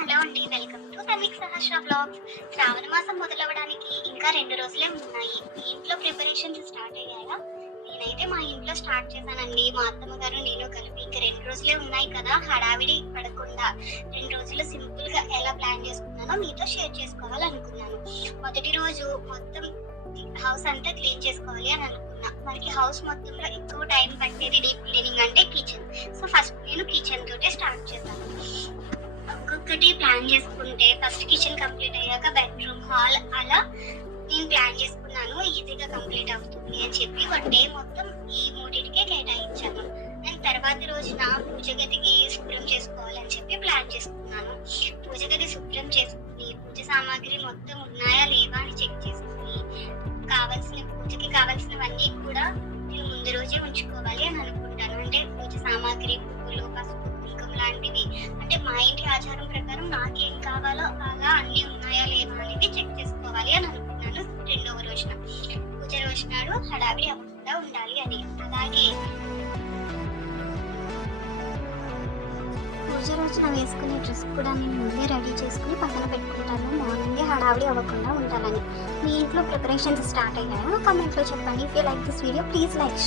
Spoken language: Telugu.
హలో అండి, వెల్కమ్ టు తమిక్ సహస్ర బ్లాగ్స్. శ్రావణ మాసం మొదలవడానికి ఇంకా 2 రోజులే ఉన్నాయి. మీ ఇంట్లో ప్రిపరేషన్స్ స్టార్ట్ అయ్యాయా? నేనైతే మా ఇంట్లో స్టార్ట్ చేశానండి. మా అత్తమ్మ గారు నేను కలిపి ఇంకా 2 రోజులే ఉన్నాయి కదా, హడావిడి పడకుండా 2 రోజులు సింపుల్ గా ఎలా ప్లాన్ చేసుకున్నానో మీతో షేర్ చేసుకోవాలనుకున్నాను. మొదటి రోజు మొత్తం హౌస్ అంతా క్లీన్ చేసుకోవాలి అని అనుకున్నా. మనకి హౌస్ మొత్తంలో ఎక్కువ టైం పట్టేది డీప్ క్లీనింగ్ అంటే కిచెన్. సో ఫస్ట్ నేను కిచెన్ తోటే స్టార్ట్ చేశాను. ఒక్కొక్కటి ప్లాన్ చేసుకుంటే ఫస్ట్ కిచెన్ కంప్లీట్ అయ్యాక బెడ్రూమ్, హాల్ అలా నేను ప్లాన్ చేసుకున్నాను. ఈజీగా కంప్లీట్ అవుతుంది అని చెప్పి 1 డే మొత్తం ఈ మూడింటికే కేటాయించాను. అండ్ తర్వాత రోజున పూజ గదికి శుభ్రం చేసుకోవాలని చెప్పి ప్లాన్ చేసుకున్నాను. పూజ గది శుభ్రం చేసుకుని పూజ సామాగ్రి మొత్తం ఉన్నాయా లేవా అని చెక్ చేసుకుని పూజకి కావాల్సినవన్నీ కూడా నేను ముందు రోజే ఉంచుకోవాలి అని అనుకుంటాను. అంటే పూజ సామాగ్రి, పువ్వులు, పసుపు, కుంకుమ లాంటివి. అంటే మా ఇంటి ఆచారం ప్రకారం నాకేం కావాలో అలా అన్ని ఉన్నాయా లేవా అనేది చెక్ చేసుకోవాలి అని అనుకున్నాను. 2వ రోజున పూజ రోజు నాడు హడావిడి అవ్వకుండా ఉండాలి అని. అలాగే పూజ రోజున వేసుకునే డ్రెస్ కూడా నేను ముందే రెడీ చేసుకుని పక్కన పెట్టుకుంటాను, మార్నింగే హడావిడి అవ్వకుండా ఉండాలని. మీ ఇంట్లో ప్రిపరేషన్స్ స్టార్ట్ అయ్యాయో కామెంట్లో చెప్పండి. If you like this video please like.